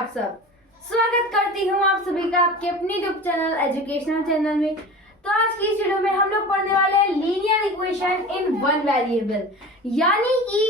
आप सब। स्वागत करती हूँ आप सभी का आपके अपने यूट्यूब चैनल एजुकेशनल चैनल में। तो आज की इस वीडियो में हम लोग पढ़ने वाले हैं linear equation in one variable. यानी कि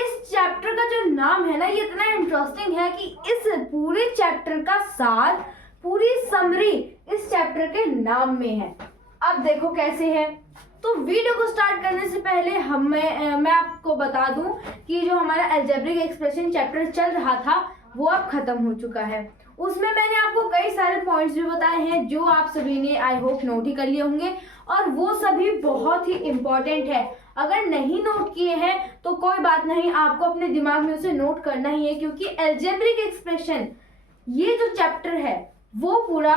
इस चैप्टर का जो नाम है ना, ये इतना इंटरेस्टिंग है कि इस पूरे चैप्टर का सार, पूरी समरी इस चैप्टर के नाम में है। अब देखो कैसे है। तो वीडियो को स्टार्ट करने से पहले मैं आपको बता दूं कि जो हमारा अलजेब्रिक एक्सप्रेशन चैप्टर चल रहा था वो अब खत्म हो चुका है। उसमें मैंने आपको कई सारे पॉइंट्स भी बताए हैं जो आप सभी ने आई होप नोट ही कर लिए होंगे, और वो सभी बहुत ही इम्पोर्टेंट है। अगर नहीं नोट किए हैं तो कोई बात नहीं, आपको अपने दिमाग में उसे नोट करना ही है, क्योंकि अलजेब्रिक एक्सप्रेशन ये जो चैप्टर है वो पूरा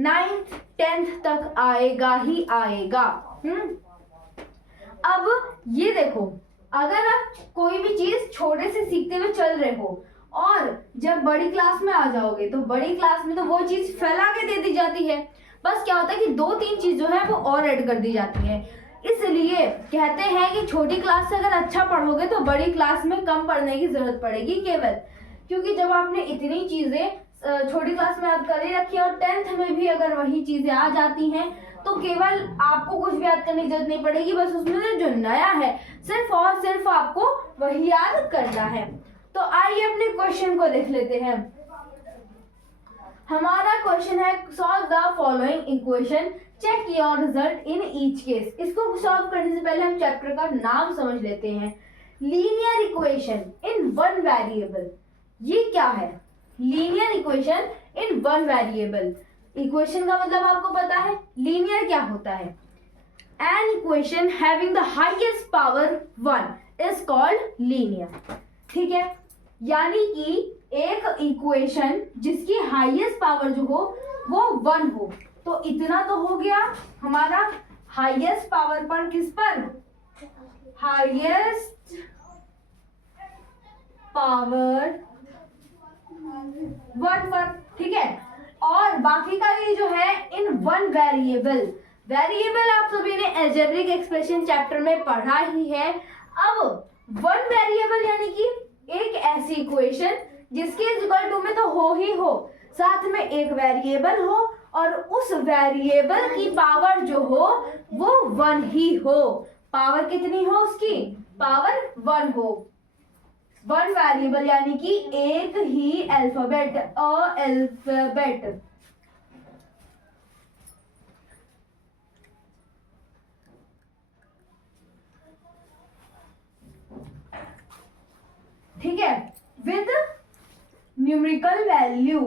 9th 10th तक आएगा ही आएगा। अब ये देखो, अगर आप कोई भी चीज छोटे से सीखते हुए चल रहे हो और जब बड़ी क्लास में आ जाओगे तो बड़ी क्लास में तो वो चीज फैला के दे दी जाती है। बस क्या होता है कि 2-3 चीज जो है वो और ऐड कर दी जाती है। इसलिए कहते हैं कि छोटी क्लास से अगर अच्छा पढ़ोगे तो बड़ी क्लास में कम पढ़ने की जरूरत पड़ेगी केवल, क्योंकि जब आपने इतनी चीजें छोटी क्लास में याद कर ही रखी है और 10th में भी अगर वही चीजें आ जाती हैं तो केवल आपको कुछ भी याद करने की जरूरत नहीं पड़ेगी। बस उसमें जो नया है सिर्फ और सिर्फ आपको वही याद करना है। तो आइए अपने क्वेश्चन को देख लेते हैं। हमारा क्वेश्चन है solve the following equation, check your result in each case. इसको सॉल्व करने से पहले हम चैप्टर का नाम समझ लेते हैं। Linear equation in one variable, ये क्या है? Linear equation in one variable. Equation का मतलब आपको पता है, लीनियर क्या होता है? An equation having the highest power 1 is called linear. ठीक है, यानी कि एक इक्वेशन जिसकी हाईएस्ट पावर जो हो वो 1 हो। तो इतना तो हो गया हमारा हाईएस्ट पावर पर, किस पर? हाईएस्ट पावर 1 पर। ठीक है, और बाकी का ये जो है इन वन वेरिएबल। वेरिएबल आप सभी ने अलजेब्रिक एक्सप्रेशन चैप्टर में पढ़ा ही है। अब वन वेरिएबल यानी कि एक ऐसी इक्वेशन जिसके इक्वल टू में तो हो ही हो, साथ में एक वेरिएबल हो और उस वेरिएबल की पावर जो हो वो 1 ही हो। पावर कितनी हो उसकी? पावर 1 हो। वन वेरिएबल यानी कि एक ही अल्फाबेट, अल्फाबेट। ठीक है, विद न्यूमेरिकल वैल्यू।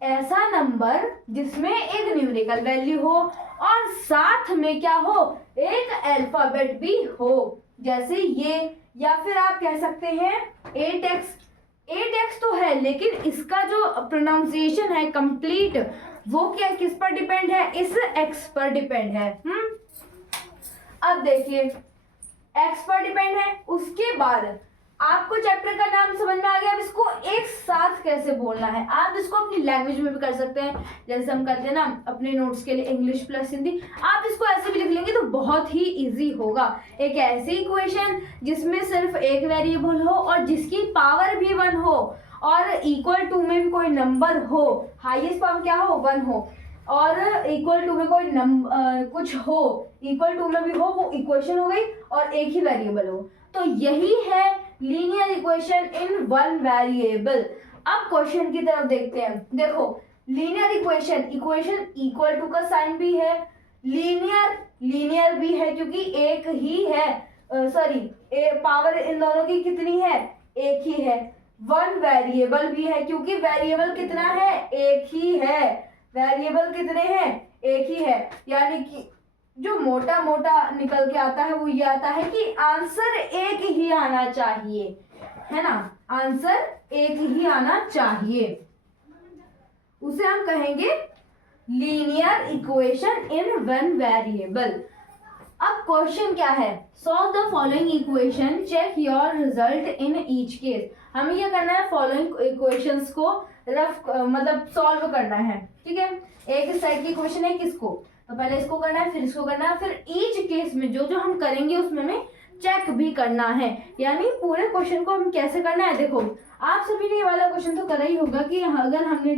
ऐसा नंबर जिसमें एक न्यूमेरिकल वैल्यू हो और साथ में क्या हो? एक अल्फाबेट भी हो, जैसे ये, या फिर आप कह सकते हैं 8x। 8x तो है लेकिन इसका जो प्रोनाउंसिएशन है कंप्लीट, वो क्या किस पर डिपेंड है? इस x पर डिपेंड है। अब देखिए, x पर डिपेंड है। उसके बाद आपको चैप्टर का नाम समझ में आ गया। अब इसको एक साथ कैसे बोलना है, आप इसको अपनी लैंग्वेज में भी कर सकते हैं, जैसे हम करते हैं ना अपने नोट्स के लिए इंग्लिश प्लस हिंदी। आप इसको ऐसे भी लिख लेंगे तो बहुत ही इजी होगा। एक ऐसी इक्वेशन जिसमें सिर्फ एक वेरिएबल हो और जिसकी पावर भी 1 हो और इक्वल टू में भी कोई नंबर हो, हाईएस्ट पावर क्या हो? 1 हो, और इक्वल टू में कोई कुछ हो, इक्वल टू में भी हो, वो इक्वेशन हो गई, और एक ही वेरिएबल हो। तो यही है linear equation in one variable. अब क्वेश्चन की तरफ देखते हैं। देखो, linear equation, equation equal to का साइन भी है, लीनियर भी है क्योंकि एक ही है, पावर इन दोनों की कितनी है? एक ही है। वन वेरिएबल भी है क्योंकि वेरिएबल कितना है? एक ही है। वेरिएबल कितने हैं? एक ही है। यानी कि जो मोटा मोटा निकल के आता है वो ये आता है कि आंसर एक ही आना चाहिए, है ना? आंसर एक ही आना चाहिए, उसे हम कहेंगे linear equation in one variable. अब क्वेश्चन क्या है? Solve the following equation, check your result in each case. हमें यह करना है, फॉलोइंग इक्वेशंस को रफ मतलब सॉल्व करना है। ठीक है, एक साइड की क्वेश्चन है किसको, तो पहले इसको करना है, फिर इसको करना है, फिर ईच केस में जो जो हम करेंगे उसमें हमें चेक भी करना है। यानी पूरे क्वेश्चन को हम कैसे करना है, देखो आप सभी ने ये वाला क्वेश्चन तो करा ही होगा कि अगर हमने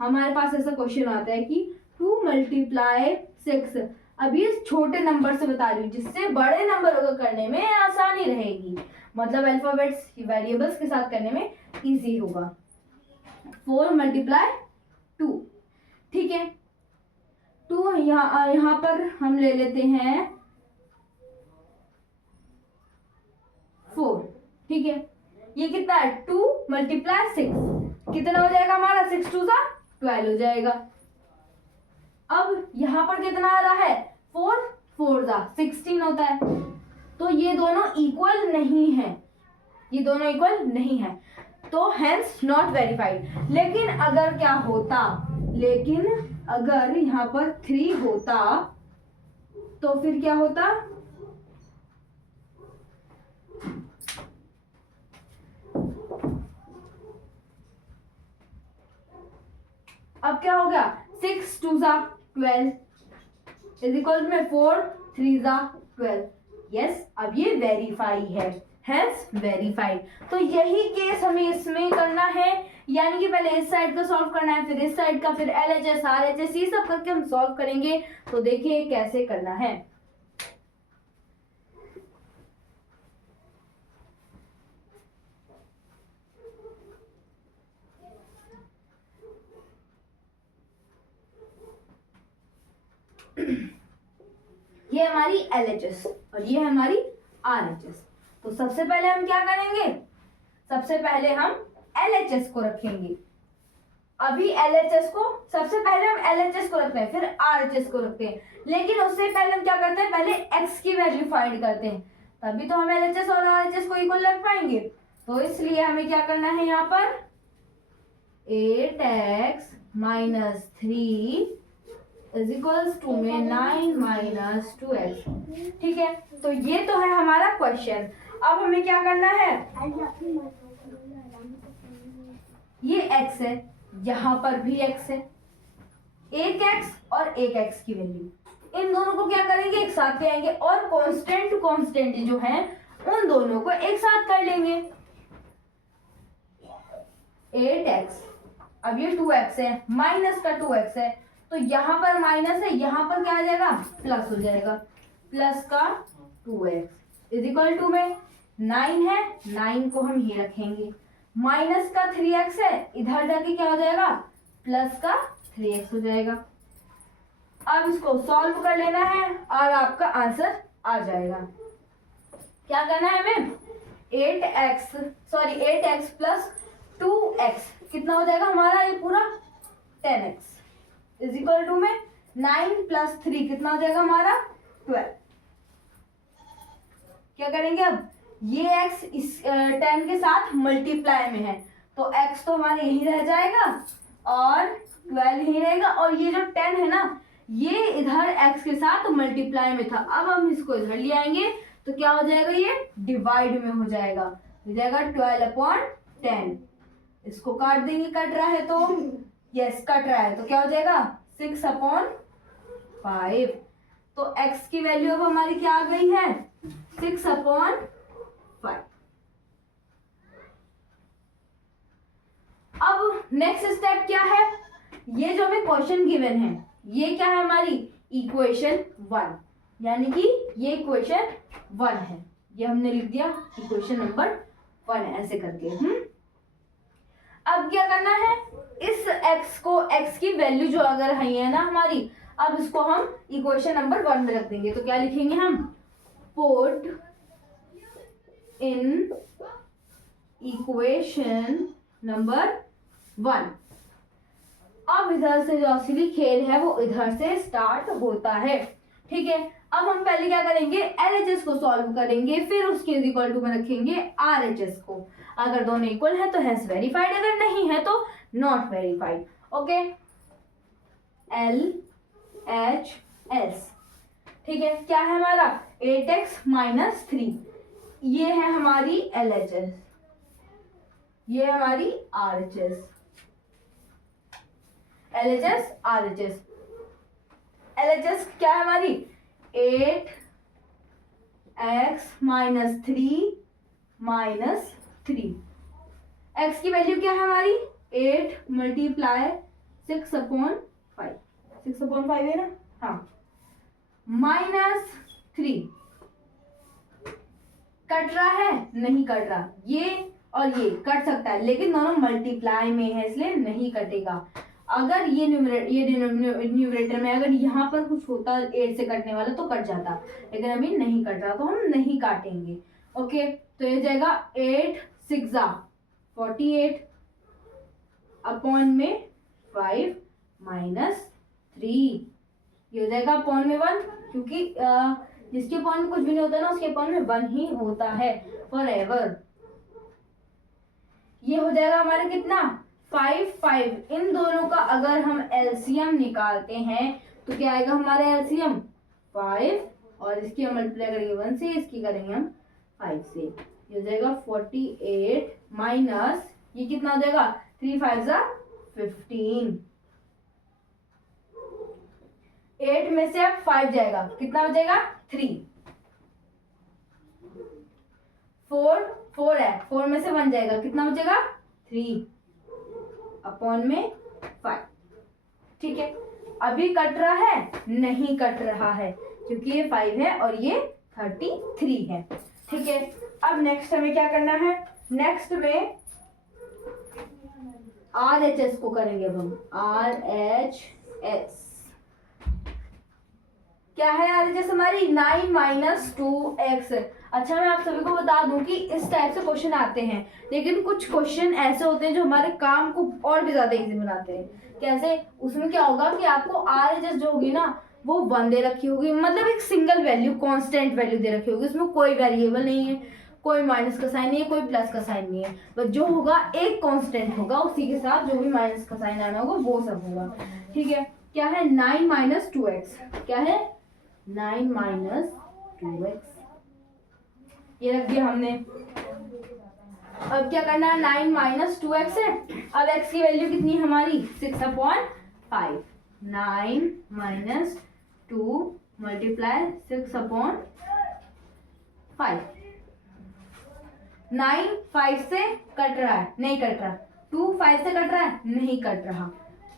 हमारे पास ऐसा क्वेश्चन आता है कि 2 × 6, अभी इस छोटे नंबर से बता रही हूँ जिससे बड़े नंबरों को करने में आसानी रहेगी, मतलब अल्फाबेट्स वेरिएबल्स के साथ करने में इजी होगा। 4 × 2, ठीक है, 2 यहाँ पर हम ले लेते हैं 4, ठीक है, ये कितना है 2 × 6, कितना हो जाएगा हमारा 6 2 12 हो जाएगा। अब यहाँ पर कितना आ रहा है 4 4 16 होता है, तो ये दोनों इक्वल नहीं है, ये दोनों इक्वल नहीं है, तो हेंस नॉट वेरीफाइड। लेकिन अगर क्या होता, लेकिन अगर यहाँ पर 3 होता तो फिर क्या होता, अब क्या हो गया 6 2 12 इज इक्वल में 4 3 12, यस, अब ये वेरीफाई है, हैज वेरीफाइड। तो यही केस हमें इसमें करना है, यानी कि पहले इस साइड का सॉल्व करना है, फिर इस साइड का, फिर LHS RHS ये सब करके हम सॉल्व करेंगे। तो देखिए कैसे करना है। ये हमारी LHS और ये हमारी RHS। तो सबसे पहले हम क्या करेंगे, सबसे पहले हम LHS को रखेंगे। अभी LHS को सबसे पहले हम LHS को रखते हैं, फिर RHS को रखते हैं, लेकिन उससे पहले हम क्या करते हैं, पहले x की वैल्यू फाइंड करते हैं, तभी तो हम LHS और RHS को इक्वल रख पाएंगे। तो इसलिए हमें क्या करना है, यहाँ पर 8x - 3 इज इक्वल्स टू में 9 - 2x, ठीक है। तो ये तो है हमारा क्वेश्चन। अब हमें क्या करना है, ये x है, यहाँ पर भी x है, एक x और एक x की वैल्यू, इन दोनों को क्या करेंगे, एक साथ ले आएंगे और कांस्टेंट कांस्टेंट जो है उन दोनों को एक साथ कर लेंगे। 8x, अब ये 2x है, माइनस का 2x है, तो यहाँ पर माइनस है, यहाँ पर क्या आ जाएगा, प्लस हो जाएगा, प्लस का 2x इज इक्वल टू में 9 है, 9 को हम ये रखेंगे, माइनस का 3x है, इधर जाके क्या हो जाएगा, प्लस का 3x हो जाएगा। अब इसको सॉल्व कर लेना है और आपका आंसर आ जाएगा। क्या करना है हमें, 8x प्लस 2x कितना हो जाएगा हमारा, ये पूरा 10x इज इक्वल टू में 9 + 3 कितना हो जाएगा हमारा 12। क्या करेंगे, अब ये x इस 10 के साथ मल्टीप्लाई में है, तो x तो हमारे यही रह जाएगा और 12 यही रहेगा, और ये जो 10 है ना, ये इधर x के साथ मल्टीप्लाई में था, अब हम इसको इधर ले आएंगे तो क्या हो जाएगा, ये डिवाइड में हो जाएगा, 12/10। इसको काट देंगे, कट रहा है तो यस कट रहा है, तो क्या हो जाएगा 6/5। तो x की वैल्यू अब हमारी क्या आ गई है, 6/5। अब नेक्स्ट स्टेप क्या है, ये जो हमें क्वेश्चन गिवन है, ये क्या है हमारी इक्वेशन 1, यानी कि ये इक्वेशन 1 है, ये हमने लिख दिया इक्वेशन नंबर 1 ऐसे करके। अब क्या करना है, इस x को, x की वैल्यू जो अगर है ना हमारी, अब इसको हम इक्वेशन नंबर 1 में रख देंगे। तो क्या लिखेंगे हम, पुट इन इक्वेशन नंबर 1। अब इधर से जो असली खेल है वो इधर से स्टार्ट होता है, ठीक है। अब हम पहले क्या करेंगे, LHS को सॉल्व करेंगे, फिर उसके इक्वल टू में रखेंगे RHS को। अगर दोनों इक्वल है तो हैज वेरीफाइड, अगर नहीं है तो नॉट वेरीफाइड। ओके, LHS, ठीक है। क्या है हमारा 8x - 3, ये है हमारी LHS, ये है हमारी RHS। LHS RHS। LHS क्या है हमारी 8x माइनस 3 x की वैल्यू क्या है हमारी 8 मल्टीप्लाई 6/5 है ना, हाँ, -3 कट रहा है, नहीं कट रहा, ये और ये कट सकता है लेकिन दोनों मल्टीप्लाई में है इसलिए नहीं कटेगा। अगर ये न्यूमरेटर में अगर यहाँ पर कुछ होता 8 से कटने वाला तो कट जाता, लेकिन अभी नहीं कट रहा तो हम नहीं काटेंगे। ओके, तो ये जाएगा 8 6 48 अपॉन में 5 -3, ये हो जाएगा अपॉन में 1, क्योंकि जिसके अपॉन में कुछ भी नहीं होता ना उसके अपॉन में 1 ही होता है फॉर एवर। ये हो जाएगा हमारा कितना 5 इन दोनों का अगर हम एलसीएम निकालते हैं तो क्या आएगा हमारा एलसीएम 5, और इसकी हम मल्टीप्लाई करेंगे 1 से, इसकी करेंगे हम 5 से, ये हो जाएगा 48 माइनस ये कितना हो जाएगा 3 5 15, 8 में से अब 5 जाएगा, कितना बचेगा 3, 4 है, 4 में से 1 जाएगा, कितना बचेगा 3 अपॉन में 5। ठीक है, अभी कट रहा है, नहीं कट रहा है क्योंकि ये 5 है और ये 33 है। ठीक है, अब नेक्स्ट हमें क्या करना है, नेक्स्ट में RHS को करेंगे अब हम। RHS क्या है RHS हमारी 9 - 2x। अच्छा, मैं आप सभी को बता दूं कि इस टाइप से क्वेश्चन आते हैं, लेकिन कुछ क्वेश्चन ऐसे होते हैं जो हमारे काम को और भी ज्यादा इजी बनाते हैं। कैसे, उसमें क्या होगा कि आपको RHS जो होगी ना वो 1 दे रखी होगी, मतलब एक सिंगल वैल्यू कांस्टेंट वैल्यू दे रखी होगी, उसमें कोई वेरिएबल नहीं है, कोई माइनस का साइन नहीं है, कोई प्लस का साइन नहीं है, बस जो होगा एक कांस्टेंट होगा, उसी के साथ जो भी माइनस का साइन आना होगा वो सब होगा। ठीक है, क्या है 9 - 2x, क्या है 9 - 2x, ये रख दिया हमने। अब क्या करना है 9 - 2x है, अब x की वैल्यू कितनी है हमारी 6/5, 9 - 2 मल्टीप्लाई 6/5, 9 5 से कट रहा है, नहीं कट रहा, 2 5 से कट रहा है, नहीं कट रहा,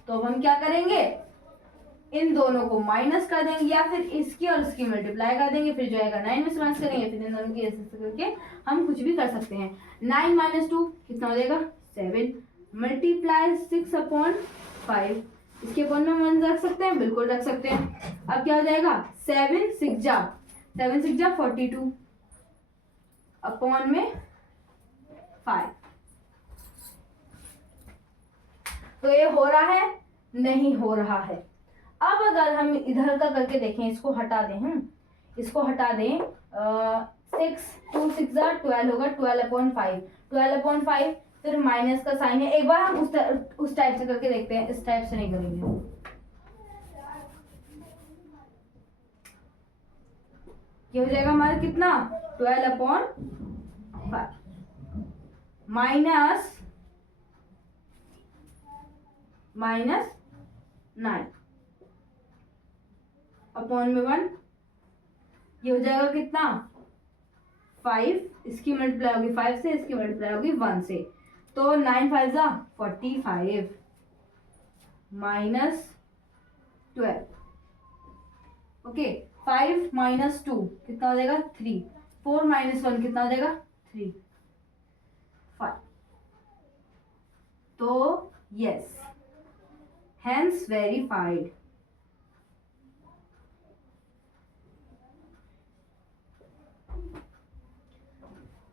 तो अब हम क्या करेंगे इन दोनों को माइनस कर देंगे या फिर इसकी और इसकी मल्टीप्लाई कर देंगे, फिर जो आएगा 9 में से माइनस करेंगे, फिर इन दोनों की ऐसे करके हम कुछ भी कर सकते हैं। 9 - 2 कितना हो जाएगा 7 मल्टीप्लाई 6/5, इसके अपॉन में 1 रख सकते हैं, बिल्कुल रख सकते हैं। अब क्या हो जाएगा 7 6 42 अपॉन में 5, तो ये हो रहा है, नहीं हो रहा है। अब अगर हम इधर का करके देखें, इसको हटा दें, इसको हटा दें, 6 2 6 12 होगा, 12/5, 12/5 फिर माइनस का साइन है। एक बार हम उस टाइप से करके देखते हैं, इस टाइप से नहीं करेंगे। ये हो जाएगा हमारा कितना 12/5 माइनस 9 अपॉन में 1, ये हो जाएगा कितना 5, इसकी मल्टीप्लाई होगी 5 से, इसकी मल्टीप्लाई होगी 1 से, तो 9 5 45 -12। ओके, 5 - 2 कितना हो जाएगा 3, 4 - 1 कितना हो जाएगा 3 5, तो यस हेंस वेरीफाइड।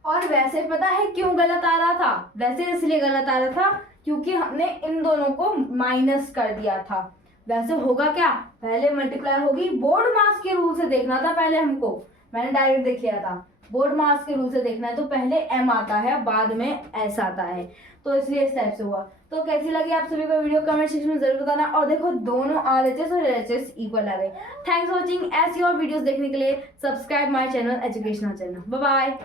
और वैसे पता है क्यों गलत आ रहा था, वैसे इसलिए गलत आ रहा था क्योंकि हमने इन दोनों को माइनस कर दिया था। वैसे होगा क्या, पहले मल्टीप्लाई होगी, बोर्ड मास के रूल से देखना था पहले हमको, मैंने डायरेक्ट देख लिया था, बोर्ड मास के रूल से देखना है तो पहले m आता है बाद में s आता है, तो इसलिए इस टाइप से हुआ। तो कैसी लगी आप सभी को वीडियो कमेंट सेक्शन में जरूर बताना। और देखो दोनों RHS और LHS इक्वल आ रहे। थैंक्स फॉर वॉचिंग, ऐसी और वीडियोस देखने के लिए subscribe my channel educational channel. Bye bye.